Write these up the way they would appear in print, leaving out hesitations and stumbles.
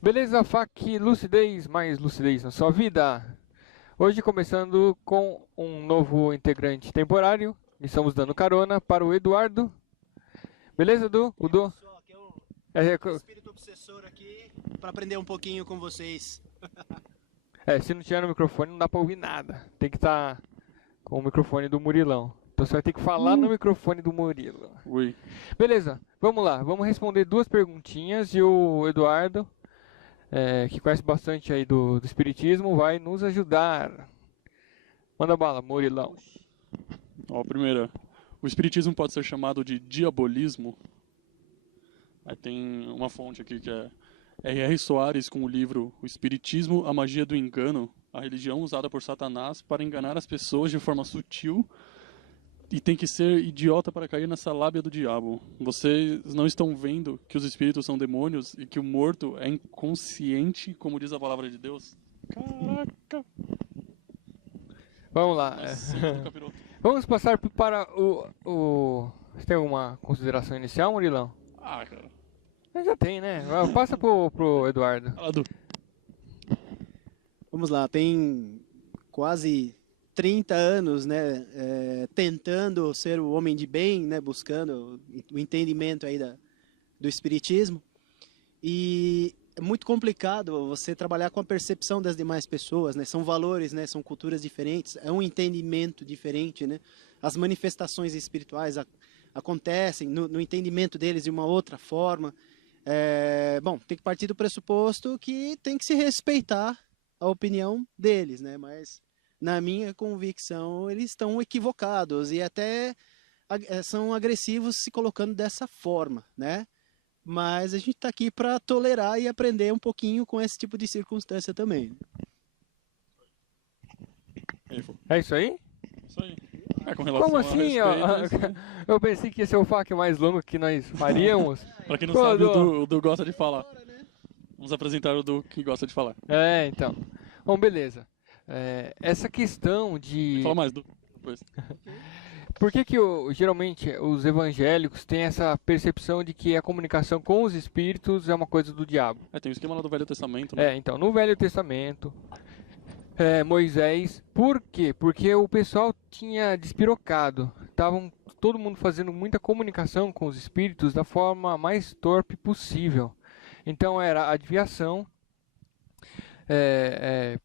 Beleza, FAQ, lucidez, mais lucidez na sua vida. Hoje começando com um novo integrante temporário. Estamos dando carona para o Eduardo. Beleza, Edu? E aí, Edu? pessoal, aqui é o É, espírito obsessor aqui para aprender um pouquinho com vocês. se não tiver no microfone não dá para ouvir nada. Tem que estar com o microfone do Murilão. Então você vai ter que falar no microfone do Murilo. Ui. Beleza, vamos lá. Vamos responder duas perguntinhas e o Eduardo, que conhece bastante aí do espiritismo, vai nos ajudar. Manda bala, Murilão. Ó, a primeira. O espiritismo pode ser chamado de diabolismo? Aí tem uma fonte aqui que é R.R. Soares com o livro O Espiritismo, a Magia do Engano, a religião usada por Satanás para enganar as pessoas de forma sutil e tem que ser idiota para cair nessa lábia do diabo. Vocês não estão vendo que os espíritos são demônios e que o morto é inconsciente, como diz a palavra de Deus? Caraca! Vamos lá. Nascimento do capiroto. Vamos passar para o. Você tem alguma consideração inicial, Murilão? Ah, cara. Já tem, né? Passa pro Eduardo. Fala, Du. Vamos lá, tem quase 30 anos, né, tentando ser o homem de bem, né, buscando o entendimento aí do espiritismo. E é muito complicado você trabalhar com a percepção das demais pessoas, né? São valores, né? São culturas diferentes, é um entendimento diferente, né? As manifestações espirituais acontecem no entendimento deles de uma outra forma. Bom, tem que partir do pressuposto que tem que se respeitar a opinião deles, né? Mas na minha convicção eles estão equivocados e até são agressivos se colocando dessa forma, né? Mas a gente está aqui para tolerar e aprender um pouquinho com esse tipo de circunstância também. É isso aí? Isso aí. Com relação Como a assim, ó? respeito, é isso aí. Eu pensei que ia ser o FAQ mais longo que nós faríamos. Pra quem não Pô, sabe, Edu. O Du gosta de falar. Vamos apresentar o Du que gosta de falar. Então. Bom, beleza. Essa questão de. Fala mais, Du. Depois. Por que geralmente os evangélicos têm essa percepção de que a comunicação com os espíritos é uma coisa do diabo? Tem o esquema lá do Velho Testamento, né? Então, no Velho Testamento, Moisés, por quê? Porque o pessoal tinha despirocado, estavam todo mundo fazendo muita comunicação com os espíritos da forma mais torpe possível. Então era adivinhação,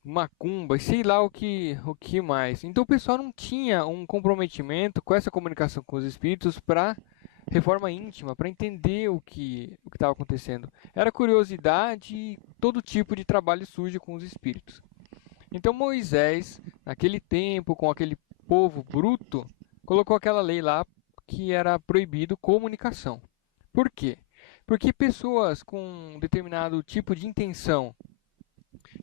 macumba e sei lá o que mais. Então o pessoal não tinha um comprometimento com essa comunicação com os espíritos para reforma íntima, para entender o que estava acontecendo. Era curiosidade e todo tipo de trabalho sujo com os espíritos. Então Moisés, naquele tempo, com aquele povo bruto, colocou aquela lei lá que era proibido comunicação. Por quê? Porque pessoas com um determinado tipo de intenção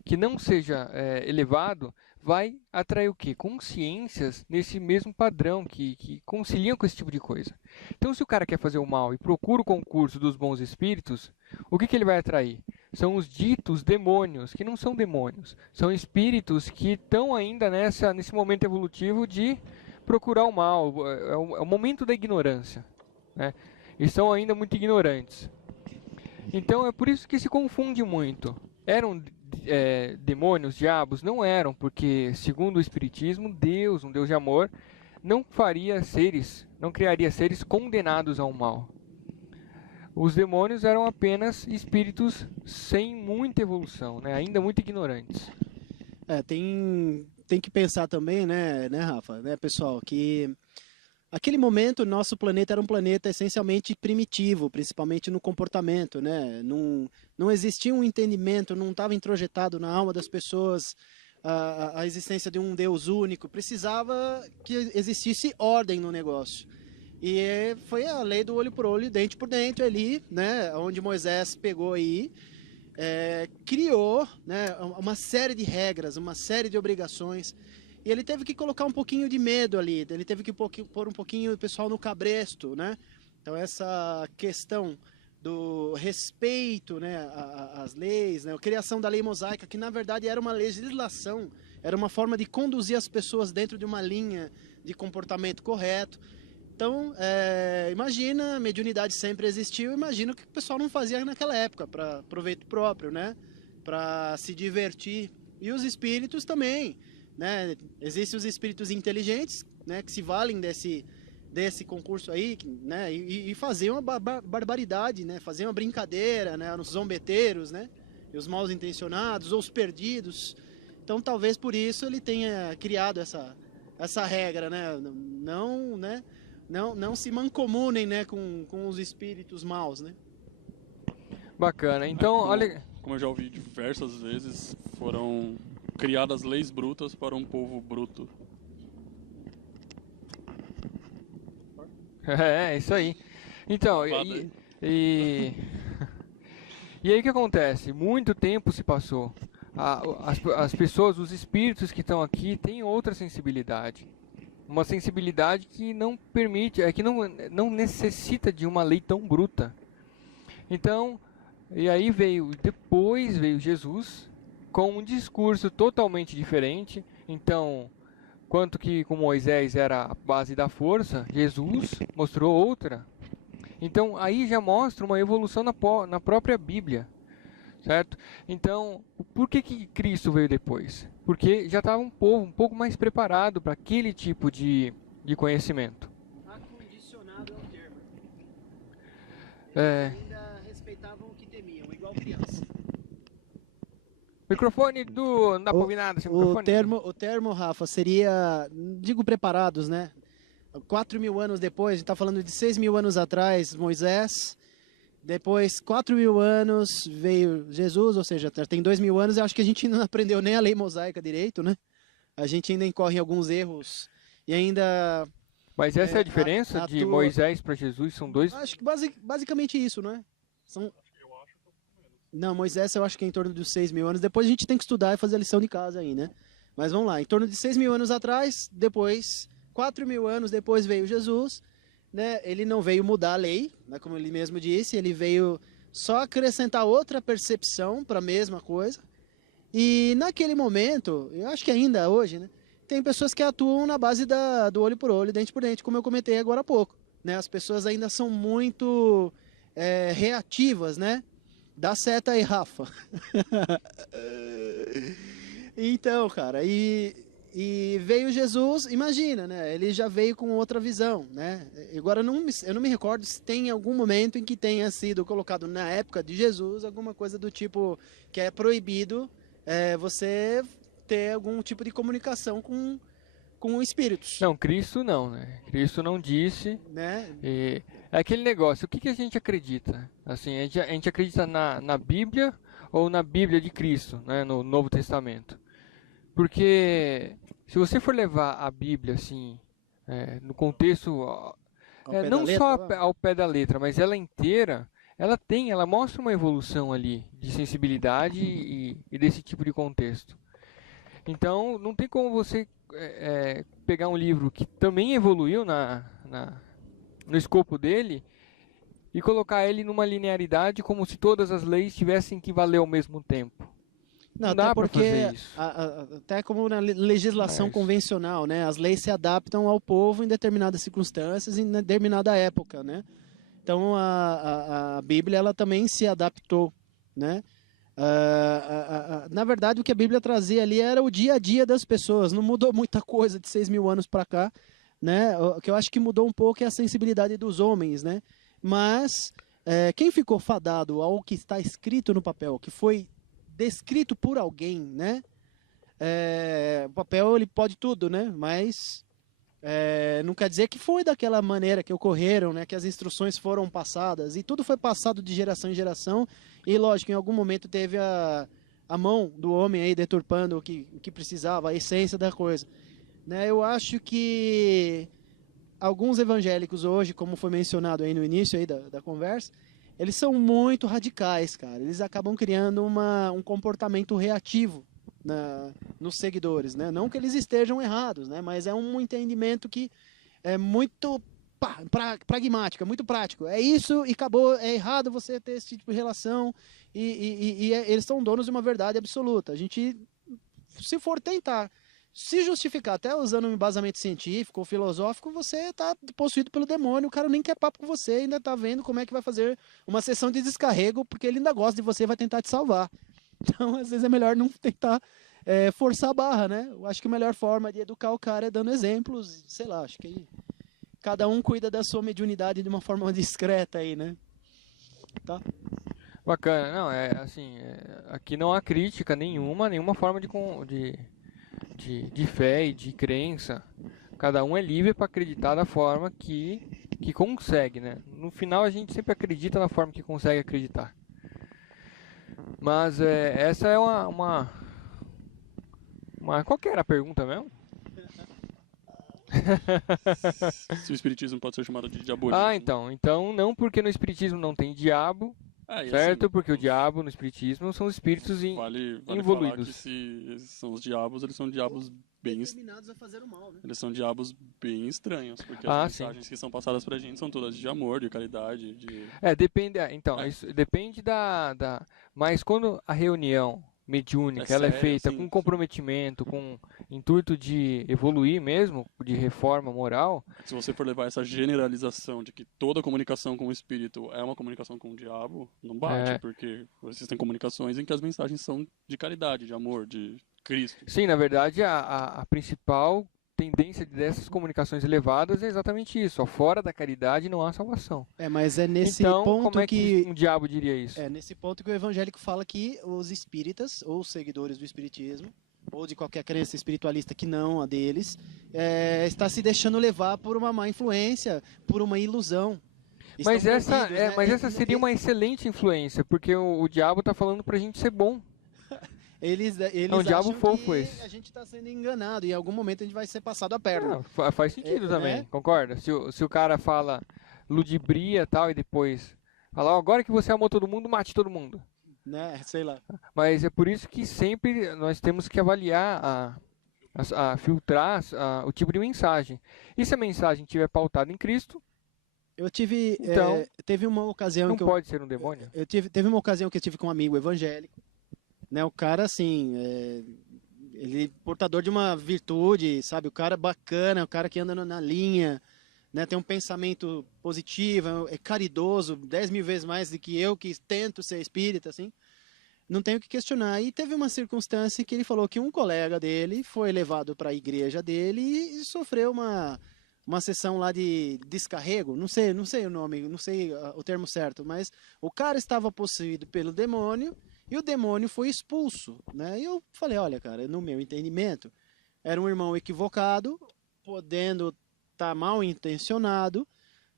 que não seja elevado, vai atrair o quê? Consciências nesse mesmo padrão, que conciliam com esse tipo de coisa. Então, se o cara quer fazer o mal e procura o concurso dos bons espíritos, o que ele vai atrair? São os ditos demônios, que não são demônios. São espíritos que estão ainda nesse momento evolutivo de procurar o mal. É o momento da ignorância, né? E são ainda muito ignorantes. Então, é por isso que se confunde muito. Eram demônios, diabos? Não eram, porque, segundo o Espiritismo, Deus, um Deus de amor, não criaria seres condenados ao mal. Os demônios eram apenas espíritos sem muita evolução, né? Ainda muito ignorantes. Tem que pensar também, né, Rafa, né, pessoal, que aquele momento, nosso planeta era um planeta essencialmente primitivo, principalmente no comportamento, né? Não existia um entendimento, não estava introjetado na alma das pessoas a existência de um Deus único. Precisava que existisse ordem no negócio. E foi a lei do olho por olho, dente por dente ali, né? Onde Moisés pegou aí, criou, né, uma série de regras, uma série de obrigações. E ele teve que colocar um pouquinho de medo ali, ele teve que pôr um pouquinho o pessoal no cabresto, né? Então essa questão do respeito, né, às leis, né, a criação da lei mosaica, que na verdade era uma legislação, era uma forma de conduzir as pessoas dentro de uma linha de comportamento correto. Então, imagina, a mediunidade sempre existiu, imagina o que o pessoal não fazia naquela época, para proveito próprio, né? Para se divertir. E os espíritos também, né? Existem os espíritos inteligentes, né? Que se valem desse concurso aí, né? E faziam uma barbaridade, né? Faziam uma brincadeira, né? Os zombeteiros, né? E os mal intencionados, ou os perdidos. Então, talvez por isso ele tenha criado essa regra, né? Não, né? Não se mancomunem, né, com os espíritos maus, né? Bacana. Então, olha. Como eu já ouvi diversas vezes, foram criadas leis brutas para um povo bruto. É, isso aí. Então, e aí o que acontece? Muito tempo se passou. As pessoas, os espíritos que estão aqui têm outra sensibilidade. Uma sensibilidade que não permite, que não necessita de uma lei tão bruta. Então, e aí depois veio Jesus com um discurso totalmente diferente. Então, quanto que com Moisés era a base da força, Jesus mostrou outra. Então, aí já mostra uma evolução na própria Bíblia, certo? Então, por que Cristo veio depois? Porque já estava um povo um pouco mais preparado para aquele tipo de conhecimento. Acondicionado é o termo. Ainda respeitavam o que temiam, igual criança. Microfone não dá pra ouvir nada. O termo, Rafa, seria, digo preparados, né? 4.000 anos depois, a gente está falando de 6.000 anos atrás, Moisés. Depois, 4.000 anos, veio Jesus, ou seja, tem 2.000 anos. Eu acho que a gente não aprendeu nem a lei mosaica direito, né? A gente ainda incorre em alguns erros e ainda... Mas essa é a diferença de Moisés para Jesus? São dois... Acho que basicamente isso, não é? Não, Moisés eu acho que é em torno dos 6.000 anos. Depois a gente tem que estudar e fazer a lição de casa aí, né? Mas vamos lá, em torno de 6.000 anos atrás, depois, 4.000 anos depois veio Jesus, né? Ele não veio mudar a lei, né? Como ele mesmo disse, ele veio só acrescentar outra percepção para a mesma coisa. E naquele momento, eu acho que ainda hoje, né? Tem pessoas que atuam na base do olho por olho, dente por dente, como eu comentei agora há pouco, né? As pessoas ainda são muito reativas, né? Dá seta aí, Rafa. Então, cara, e veio Jesus, imagina, né? Ele já veio com outra visão, né? Agora, eu não me recordo se tem algum momento em que tenha sido colocado na época de Jesus alguma coisa do tipo que é proibido você ter algum tipo de comunicação com espíritos. Não, Cristo não, né? Cristo não disse, né? É aquele negócio, o que a gente acredita? Assim, a gente acredita na Bíblia ou na Bíblia de Cristo, né? No Novo Testamento. Porque se você for levar a Bíblia, assim, no contexto, não só ao pé da letra, mas ela inteira, ela mostra uma evolução ali de sensibilidade e desse tipo de contexto. Então, não tem como você pegar um livro que também evoluiu no escopo dele e colocar ele numa linearidade como se todas as leis tivessem que valer ao mesmo tempo. Não dá para fazer isso. Até como na legislação convencional, né? As leis se adaptam ao povo em determinadas circunstâncias, em determinada época, né? Então a Bíblia ela também se adaptou, né? Na verdade, o que a Bíblia trazia ali era o dia a dia das pessoas. Não mudou muita coisa de 6.000 anos para cá, né? O que eu acho que mudou um pouco é a sensibilidade dos homens, né? Mas quem ficou fadado ao que está escrito no papel, que foi descrito por alguém, né? O papel ele pode tudo, né? Mas não quer dizer que foi daquela maneira que ocorreram, né? Que as instruções foram passadas e tudo foi passado de geração em geração. E lógico, em algum momento teve a mão do homem aí deturpando o que precisava, a essência da coisa, né? Eu acho que alguns evangélicos hoje, como foi mencionado aí no início aí da conversa, eles são muito radicais, cara. Eles acabam criando um comportamento reativo nos seguidores, né? Não que eles estejam errados, né? Mas é um entendimento que é muito pragmático, é muito prático. É isso e acabou, é errado você ter esse tipo de relação e eles são donos de uma verdade absoluta. A gente, se for tentar Se justificar até usando um embasamento científico ou filosófico, você está possuído pelo demônio, o cara nem quer papo com você, ainda está vendo como é que vai fazer uma sessão de descarrego, porque ele ainda gosta de você e vai tentar te salvar. Então, às vezes é melhor não tentar forçar a barra, né? Eu acho que a melhor forma de educar o cara é dando exemplos, sei lá, acho que cada um cuida da sua mediunidade de uma forma discreta aí, né? Tá? Bacana. Não, assim, aqui não há crítica nenhuma forma de fé e de crença. Cada um é livre para acreditar da forma que consegue, né? No final a gente sempre acredita na forma que consegue acreditar. Mas essa é qual que era a pergunta mesmo? Se o espiritismo pode ser chamado de diabolismo. Ah, então não, porque no espiritismo não tem diabo, E certo? assim, Porque o diabo no espiritismo são espíritos vale involuídos. falar que se esses são os diabos, eles são diabos Determinados a fazer o mal, né? eles são diabos bem estranhos, porque Ah, as sim. mensagens que são passadas pra gente são todas de amor, de caridade, de... Depende. Isso depende Mas quando a reunião mediúnica ela é sério, feita sim, com sim. comprometimento, com intuito de evoluir mesmo, de reforma moral, Se você for levar essa generalização de que toda comunicação com o espírito é uma comunicação com o diabo, não bate, É. porque existem comunicações em que as mensagens são de caridade, de amor, de Cristo. sim, na verdade, a principal tendência dessas comunicações elevadas é exatamente isso. Ó, fora da caridade não há salvação. Mas é nesse Então, ponto como é que que um diabo diria isso? É nesse ponto que o evangélico fala que os espíritas, ou os seguidores do espiritismo, ou de qualquer crença espiritualista que não a deles, está se deixando levar por uma má influência, por uma ilusão. Mas Estão essa, perdidos, né? mas essa seria uma excelente influência, porque o diabo está falando pra gente ser bom. Eles um diabo acham fofo que esse. a gente está sendo enganado e em algum momento a gente vai ser passado a perna. Faz sentido também, né? concorda? Se o cara fala ludibria e tal, e depois fala, ó, agora que você amou todo mundo, mate todo mundo. Né? Sei lá. Mas é por isso que sempre nós temos que avaliar, filtrar o tipo de mensagem. E se a mensagem estiver pautada em Cristo, Eu tive, Então, teve uma ocasião não que pode ser um demônio. teve uma ocasião que eu tive com um amigo evangélico, né? O cara assim, ele portador de uma virtude, sabe? O cara bacana, o cara que anda na linha, né? Tem um pensamento positivo, é caridoso, 10 mil vezes mais do que eu que tento ser espírita, assim. Não tenho o que questionar. E teve uma circunstância que ele falou que um colega dele foi levado para a igreja dele e sofreu uma sessão lá de descarrego, não sei o nome, não sei o termo certo, mas o cara estava possuído pelo demônio e o demônio foi expulso, né? E eu falei, olha, cara, no meu entendimento, era um irmão equivocado, podendo estar mal intencionado,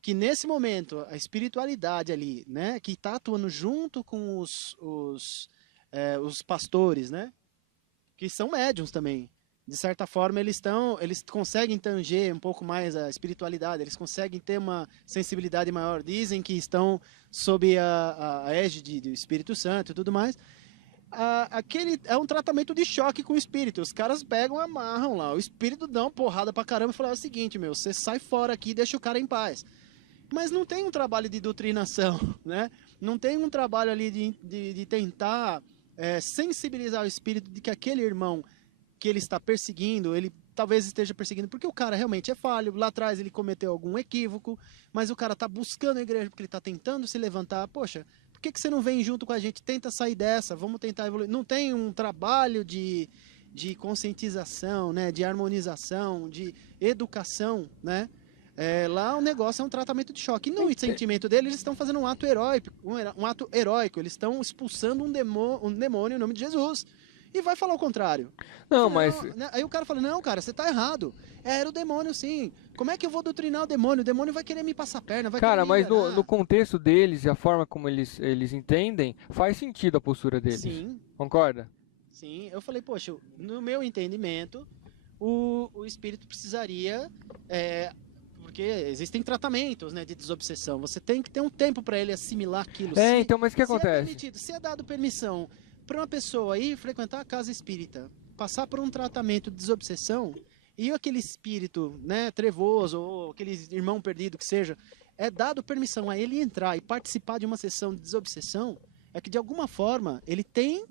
que nesse momento a espiritualidade ali, né, que está atuando junto com os pastores, né, que são médiums também. De certa forma, eles conseguem tanger um pouco mais a espiritualidade, eles conseguem ter uma sensibilidade maior. Dizem que estão sob a égide do Espírito Santo e tudo mais. Aquele é um tratamento de choque com o espírito. Os caras pegam, amarram lá. O espírito dá uma porrada pra caramba e fala: é o seguinte, meu, você sai fora aqui e deixa o cara em paz. Mas não tem um trabalho de doutrinação, né? Não tem um trabalho ali de tentar sensibilizar o espírito de que aquele irmão que ele está perseguindo, ele talvez esteja perseguindo porque o cara realmente é falho, lá atrás ele cometeu algum equívoco, mas o cara está buscando a igreja porque ele está tentando se levantar. Poxa, por que você não vem junto com a gente? Tenta sair dessa, vamos tentar evoluir. Não tem um trabalho de conscientização, né? De harmonização, de educação, né? Lá o negócio é um tratamento de choque. E no sentimento deles, eles estão fazendo um ato heróico, eles estão expulsando um demônio em nome de Jesus. E vai falar o contrário. Não, falei, mas... Não. Aí o cara fala, não, cara, você tá errado. Era o demônio, sim. Como é que eu vou doutrinar o demônio? O demônio vai querer me passar a perna, vai Cara, querer me mas enganar. no contexto deles e a forma como eles entendem, faz sentido a postura deles. Sim. Concorda? Sim. Eu falei, poxa, no meu entendimento, o espírito precisaria... porque existem tratamentos, né, de desobsessão. Você tem que ter um tempo para ele assimilar aquilo. Então, mas o que acontece? Se é dado permissão para uma pessoa ir frequentar a casa espírita, passar por um tratamento de desobsessão, e aquele espírito, né, trevoso, ou aquele irmão perdido que seja, é dado permissão a ele entrar e participar de uma sessão de desobsessão, é que de alguma forma ele tem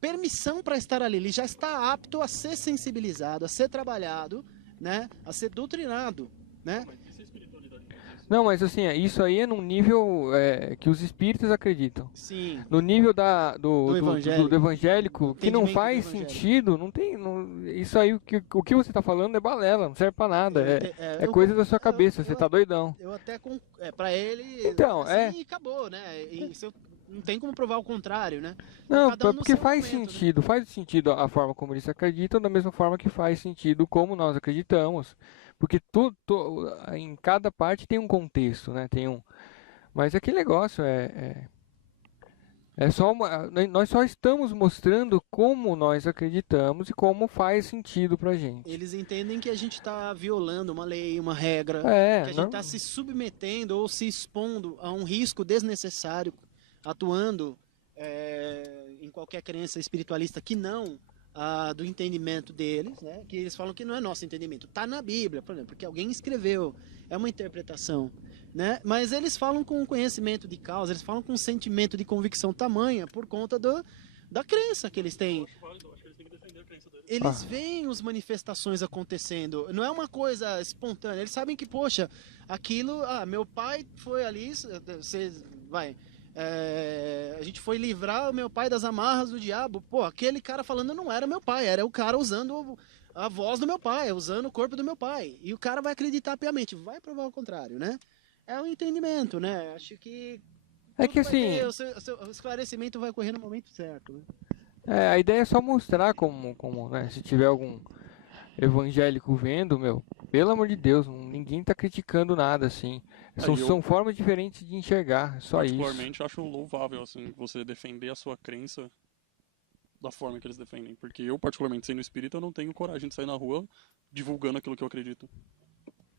permissão para estar ali, ele já está apto a ser sensibilizado, a ser trabalhado, né, a ser doutrinado, né? Não, mas assim, isso aí é num nível que os espíritas acreditam. Sim. No nível Do evangélico. do evangélico, que não Entendimento faz do evangelho. sentido, não tem. Isso aí, o que você está falando é balela, não serve pra nada. É Eu- coisa da sua eu- cabeça, eu- você tá doidão. Eu até para ele, Então, assim, acabou, né? E isso não tem como provar o contrário, né? Não, Cada um no porque seu faz momento, né? sentido, faz sentido a forma como eles acreditam, da mesma forma que faz sentido como nós acreditamos. Porque em cada parte tem um contexto, né? Mas aquele negócio é só nós só estamos mostrando como nós acreditamos e como faz sentido pra gente. Eles entendem que a gente está violando uma lei, uma regra, que a gente Não, está se submetendo ou se expondo a um risco desnecessário, atuando em qualquer crença espiritualista que não do entendimento deles, né? Que eles falam que não é nosso entendimento, está na Bíblia, por exemplo, porque alguém escreveu, é uma interpretação, né? Mas eles falam com conhecimento de causa, eles falam com um sentimento de convicção tamanha por conta da crença que eles têm. Eles veem as manifestações acontecendo, não é uma coisa espontânea. Eles sabem que, poxa, aquilo, meu pai foi ali, você vai, a gente foi livrar o meu pai das amarras do diabo. Pô, aquele cara falando não era meu pai, era o cara usando a voz do meu pai, usando o corpo do meu pai. E o cara vai acreditar piamente, vai provar o contrário, né? É um entendimento, né? Acho que é que assim, o esclarecimento vai ocorrer no momento certo, né? a ideia é só mostrar como, né, se tiver algum evangélico vendo, pelo amor de Deus, ninguém tá criticando nada, assim. São formas diferentes de enxergar, só isso. Particularmente acho louvável, assim, você defender a sua crença da forma que eles defendem. Porque eu, particularmente, sendo espírita, eu não tenho coragem de sair na rua divulgando aquilo que eu acredito.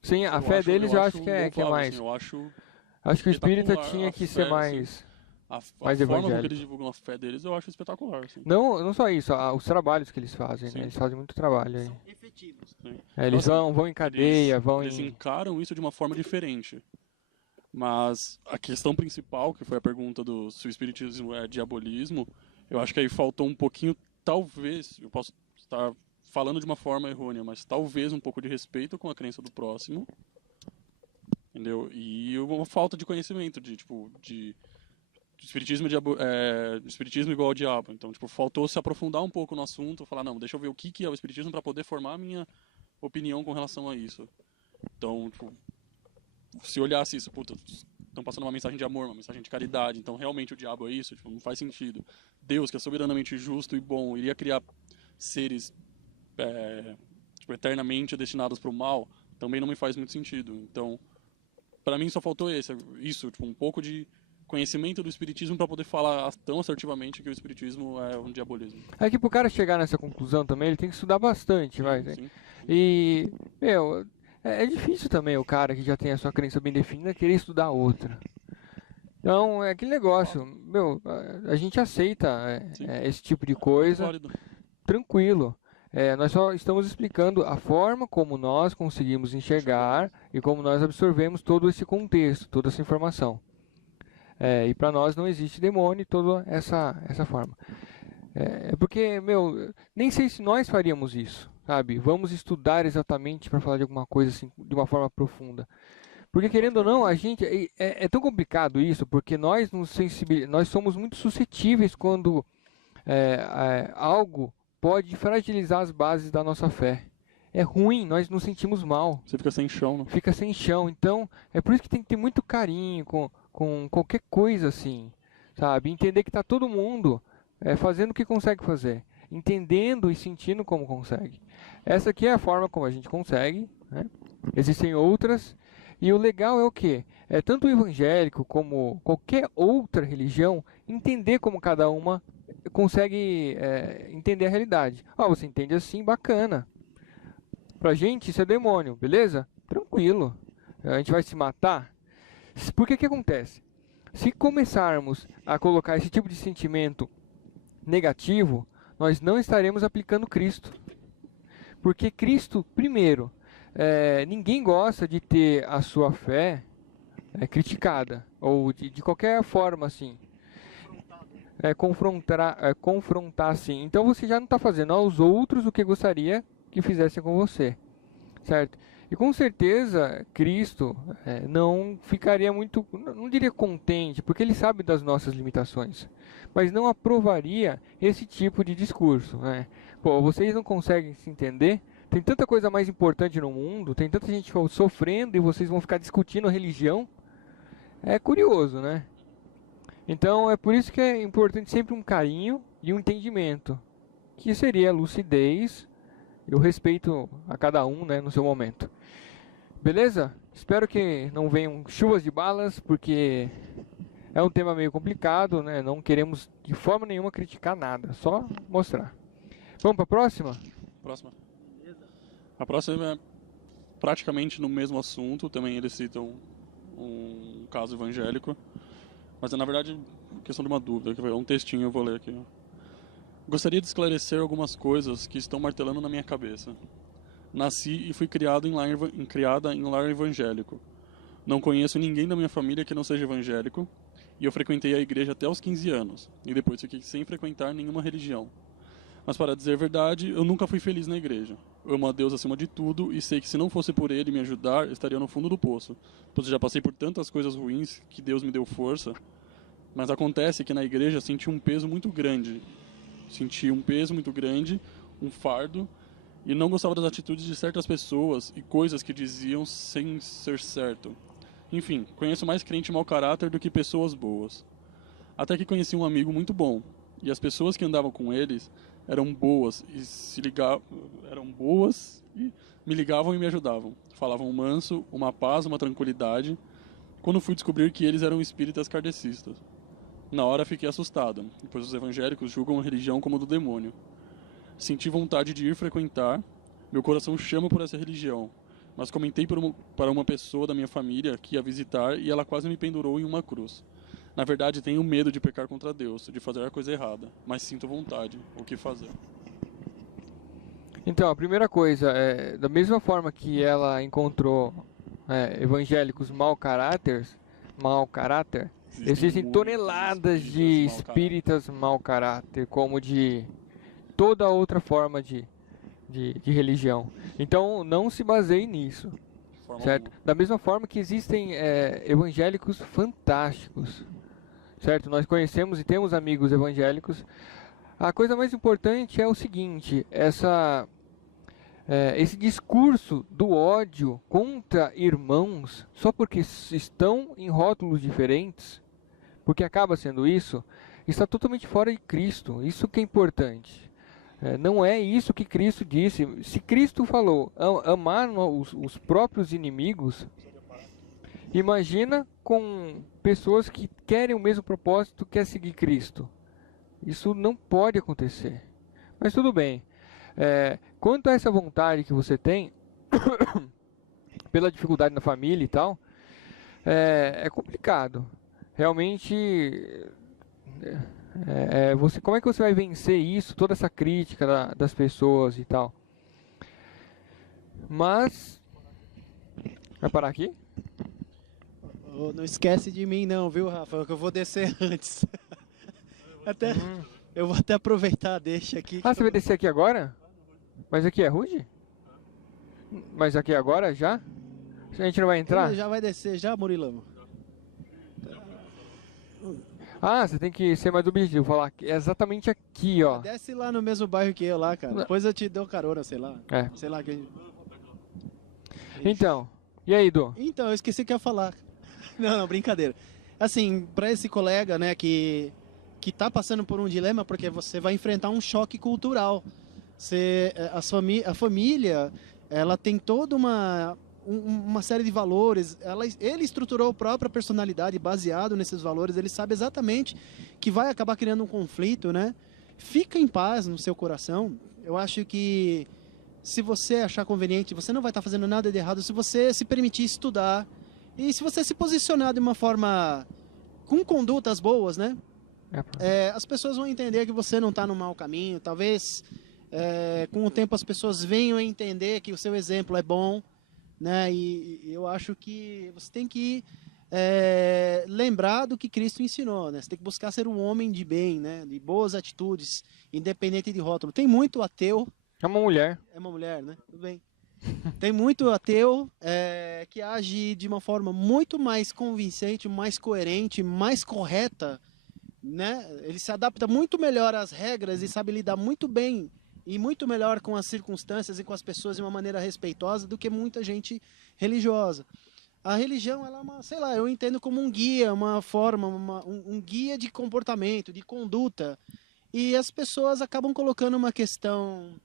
Sim, a fé deles eu acho que é mais. Assim, eu acho que o espírita espetacular tinha a que fé, ser assim. mais A mais forma como evangélico. eles divulgam a fé deles, eu acho espetacular, assim. Não só isso, os trabalhos que eles fazem, Sim. né? Eles fazem muito trabalho aí. São efetivos. Sim. Eles vão em cadeia, eles encaram isso de uma forma diferente. Mas a questão principal, que foi a pergunta se o espiritismo é diabolismo, eu acho que aí faltou um pouquinho, talvez, eu posso estar falando de uma forma errônea, mas talvez um pouco de respeito com a crença do próximo, entendeu? E uma falta de conhecimento, de espiritismo igual ao diabo. Então, faltou se aprofundar um pouco no assunto, falar, não, deixa eu ver o que é o espiritismo para poder formar a minha opinião com relação a isso. Então, se olhasse isso, puta, estão passando uma mensagem de amor, uma mensagem de caridade, então realmente o diabo é isso, não faz sentido. Deus, que é soberanamente justo e bom, iria criar seres eternamente destinados para o mal, também não me faz muito sentido. Então, para mim só faltou isso, um pouco de conhecimento do espiritismo para poder falar tão assertivamente que o espiritismo é um diabolismo. É que pro cara chegar nessa conclusão também, ele tem que estudar bastante, né? Sim. E, é difícil também o cara que já tem a sua crença bem definida querer estudar outra. Então, é aquele negócio, a gente aceita esse tipo de coisa, tranquilo. Nós só estamos explicando a forma como nós conseguimos enxergar e como nós absorvemos todo esse contexto, toda essa informação. E para nós não existe demônio toda essa forma. Porque, nem sei se nós faríamos isso, sabe? Vamos estudar exatamente para falar de alguma coisa assim, de uma forma profunda. Porque, querendo ou não, a gente é tão complicado isso, porque nós nós somos muito suscetíveis quando algo pode fragilizar as bases da nossa fé. É ruim, nós nos sentimos mal. Você fica sem chão, né? Fica sem chão. Então, é por isso que tem que ter muito carinho com qualquer coisa assim, sabe? Entender que está todo mundo fazendo o que consegue fazer, entendendo e sentindo como consegue. Essa aqui é a forma como a gente consegue, né? Existem outras, e o legal é o quê? Tanto o evangélico como qualquer outra religião, entender como cada uma consegue entender a realidade. Você entende assim, bacana. Pra gente isso é demônio, beleza? Tranquilo. A gente vai se matar? Por que acontece? Se começarmos a colocar esse tipo de sentimento negativo, nós não estaremos aplicando Cristo. Porque Cristo, primeiro, ninguém gosta de ter a sua fé criticada, ou de qualquer forma assim. confrontar assim. Então você já não está fazendo aos outros o que gostaria que fizessem com você, certo? E com certeza Cristo não ficaria muito, não diria contente, porque ele sabe das nossas limitações, mas não aprovaria esse tipo de discurso, né? Pô, vocês não conseguem se entender? Tem tanta coisa mais importante no mundo, tem tanta gente sofrendo e vocês vão ficar discutindo religião? É curioso, né? Então é por isso que é importante sempre um carinho e um entendimento, que seria a lucidez e o respeito a cada um, né, no seu momento. Beleza? Espero que não venham chuvas de balas, porque é um tema meio complicado, né? Não queremos de forma nenhuma criticar nada, só mostrar. Vamos para a próxima? Próxima. A próxima é praticamente no mesmo assunto, também eles citam um caso evangélico, mas é na verdade questão de uma dúvida, que é um textinho, eu vou ler aqui. Gostaria de esclarecer algumas coisas que estão martelando na minha cabeça. Nasci e fui criada em lar evangélico. Não conheço ninguém da minha família que não seja evangélico, e eu frequentei a igreja até os 15 anos, e depois fiquei sem frequentar nenhuma religião. Mas para dizer a verdade, eu nunca fui feliz na igreja. Eu amo a Deus acima de tudo e sei que se não fosse por Ele me ajudar, estaria no fundo do poço, pois eu já passei por tantas coisas ruins que Deus me deu força. Mas acontece que na igreja senti um peso muito grande. Um fardo, e não gostava das atitudes de certas pessoas e coisas que diziam sem ser certo. Enfim, conheço mais crente mau caráter do que pessoas boas. Até que conheci um amigo muito bom, e as pessoas que andavam com eles eram boas e me ligavam e me ajudavam. Falavam manso, uma paz, uma tranquilidade. Quando fui descobrir que eles eram espíritas kardecistas. Na hora fiquei assustado, pois os evangélicos julgam a religião como do demônio. Senti vontade de ir frequentar, meu coração chama por essa religião, mas comentei para uma pessoa da minha família que ia visitar e ela quase me pendurou em uma cruz. Na verdade, tenho medo de pecar contra Deus, de fazer a coisa errada, mas sinto vontade. O que fazer? Então, a primeira coisa, da mesma forma que ela encontrou evangélicos mau caráter, existem muitos toneladas de espíritas mau caráter, como de toda outra forma de religião. Então, não se baseie nisso, certo? Da mesma forma que existem evangélicos fantásticos, certo? Nós conhecemos e temos amigos evangélicos. A coisa mais importante é o seguinte, esse discurso do ódio contra irmãos, só porque estão em rótulos diferentes, porque acaba sendo isso, está totalmente fora de Cristo. Isso que é importante. Não é isso que Cristo disse. Se Cristo falou amar os próprios inimigos, imagina com pessoas que querem o mesmo propósito, que é seguir Cristo. Isso não pode acontecer. Mas tudo bem. Quanto a essa vontade que você tem, pela dificuldade na família e tal, é complicado. Realmente, como é que você vai vencer isso, toda essa crítica das pessoas e tal? Mas, vai parar aqui? Oh, não esquece de mim não, viu, Rafa? Que eu vou descer antes. Eu vou até aproveitar, deixa aqui. Ah, você vai descer aqui agora? Mas aqui é rude? Mas aqui agora já? A gente não vai entrar? Ele já vai descer, já, Murilão? Ah, você tem que ser mais objetivo, falar que é exatamente aqui, ó. Desce lá no mesmo bairro que eu lá, cara. Depois eu te dou carona, sei lá. Sei lá quem. Então, e aí, Du? Então, eu esqueci o que eu ia falar. Não, brincadeira. Assim, para esse colega, né, que tá passando por um dilema, porque você vai enfrentar um choque cultural. A família, ela tem toda uma série de valores. Ele estruturou a própria personalidade baseado nesses valores. Ele sabe exatamente que vai acabar criando um conflito, né? Fica em paz no seu coração. Eu acho que se você achar conveniente, você não vai estar fazendo nada de errado se você se permitir estudar e se você se posicionar de uma forma com condutas boas, né? As pessoas vão entender que você não está no mau caminho. Talvez com o tempo as pessoas venham a entender que o seu exemplo é bom, né? E eu acho que você tem que ir lembrar do que Cristo ensinou, né? Você tem que buscar ser um homem de bem, né? De boas atitudes, independente de rótulo. Tem muito ateu. É uma mulher. É uma mulher, né? Tudo bem. Tem muito ateu que age de uma forma muito mais convincente, mais coerente, mais correta, né? Ele se adapta muito melhor às regras e sabe lidar muito bem e muito melhor com as circunstâncias e com as pessoas de uma maneira respeitosa do que muita gente religiosa. A religião, ela é uma, sei lá, eu entendo como um guia, uma forma, um guia de comportamento, de conduta. E as pessoas acabam colocando uma questão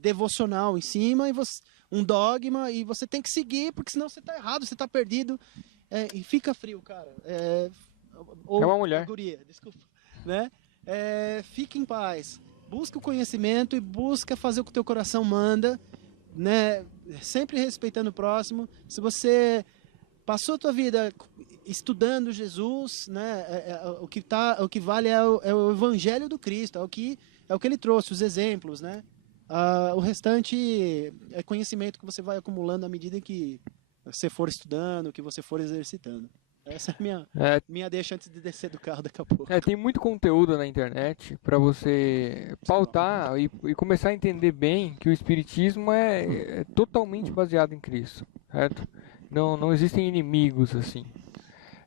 devocional em cima, e um dogma, e você tem que seguir, porque senão você está errado, você está perdido. E fica frio, cara. É uma mulher. Guria, desculpa. Né? Fique em paz. Busca o conhecimento e busca fazer o que o teu coração manda, né? Sempre respeitando o próximo. Se você passou a tua vida estudando Jesus, né? O que vale é o Evangelho do Cristo, é o que ele trouxe, os exemplos, né? O restante é conhecimento que você vai acumulando à medida que você for estudando, que você for exercitando. Essa é a minha deixa antes de descer do carro daqui a pouco. Tem muito conteúdo na internet para você pautar e começar a entender bem que o Espiritismo é totalmente baseado em Cristo, certo? Não existem inimigos assim.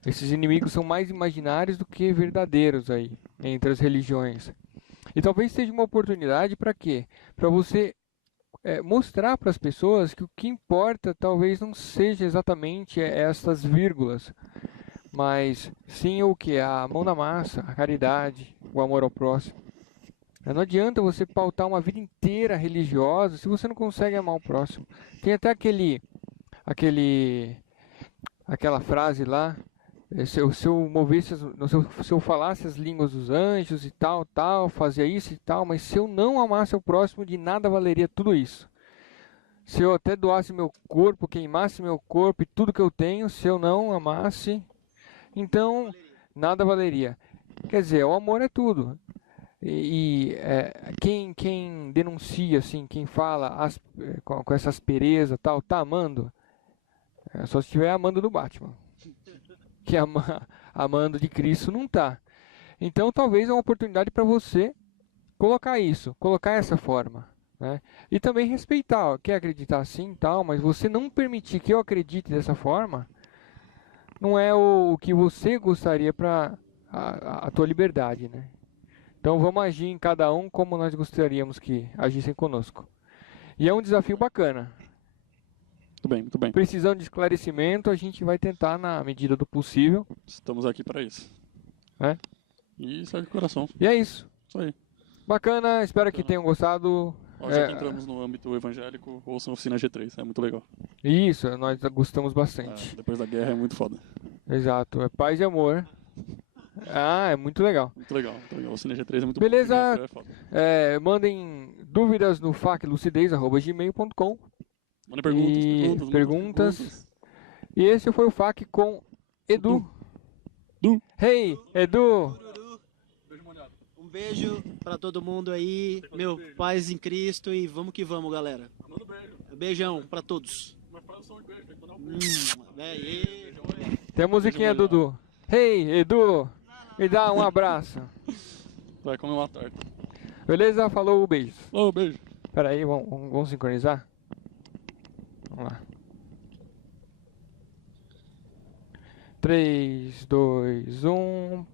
Esses inimigos são mais imaginários do que verdadeiros aí, entre as religiões. E talvez seja uma oportunidade para quê? Para você mostrar para as pessoas que o que importa talvez não seja exatamente essas vírgulas, mas sim o que? A mão na massa, a caridade, o amor ao próximo. Não adianta você pautar uma vida inteira religiosa se você não consegue amar o próximo. Tem até aquela frase lá, se eu falasse as línguas dos anjos e tal, fazia isso e tal, mas se eu não amasse o próximo, de nada valeria tudo isso. Se eu até doasse meu corpo, queimasse meu corpo e tudo que eu tenho, se eu não amasse, então nada valeria. Quer dizer, o amor é tudo. Quem denuncia, assim, quem fala com essa aspereza tal, tá amando, só se estiver amando do Batman. Que amando de Cristo não tá. Então talvez é uma oportunidade para você colocar essa forma, né? E também respeitar, ó, quer acreditar assim e tal, mas você não permitir que eu acredite dessa forma, não é o que você gostaria para a tua liberdade, né? Então vamos agir em cada um como nós gostaríamos que agissem conosco. E é um desafio bacana. Muito bem, muito bem. Precisando de esclarecimento, a gente vai tentar na medida do possível. Estamos aqui para isso. E segue o coração. E é isso. Isso aí. Bacana, espero que tenham gostado. Já que entramos no âmbito evangélico, ouçam Oficina G3, é muito legal. Isso, nós gostamos bastante. Depois da guerra é muito foda. Exato, é paz e amor. É muito legal. Muito legal, muito legal. Oficina G3 é muito Beleza, bom. mandem dúvidas no faclucidez@gmail.com. Mandem perguntas. E esse foi o FAQ com Edu. Hey, Edu! Um beijo pra todo mundo aí, meu paz em Cristo, e vamos que vamos, galera. Beijão pra todos. Tem a musiquinha, Dudu. Hey, Edu! Me dá um abraço. Vai comer uma torta. Beleza? Falou, beijo. Falou, beijo. Pera aí, vamos sincronizar? Vamos lá. 3, 2, 1...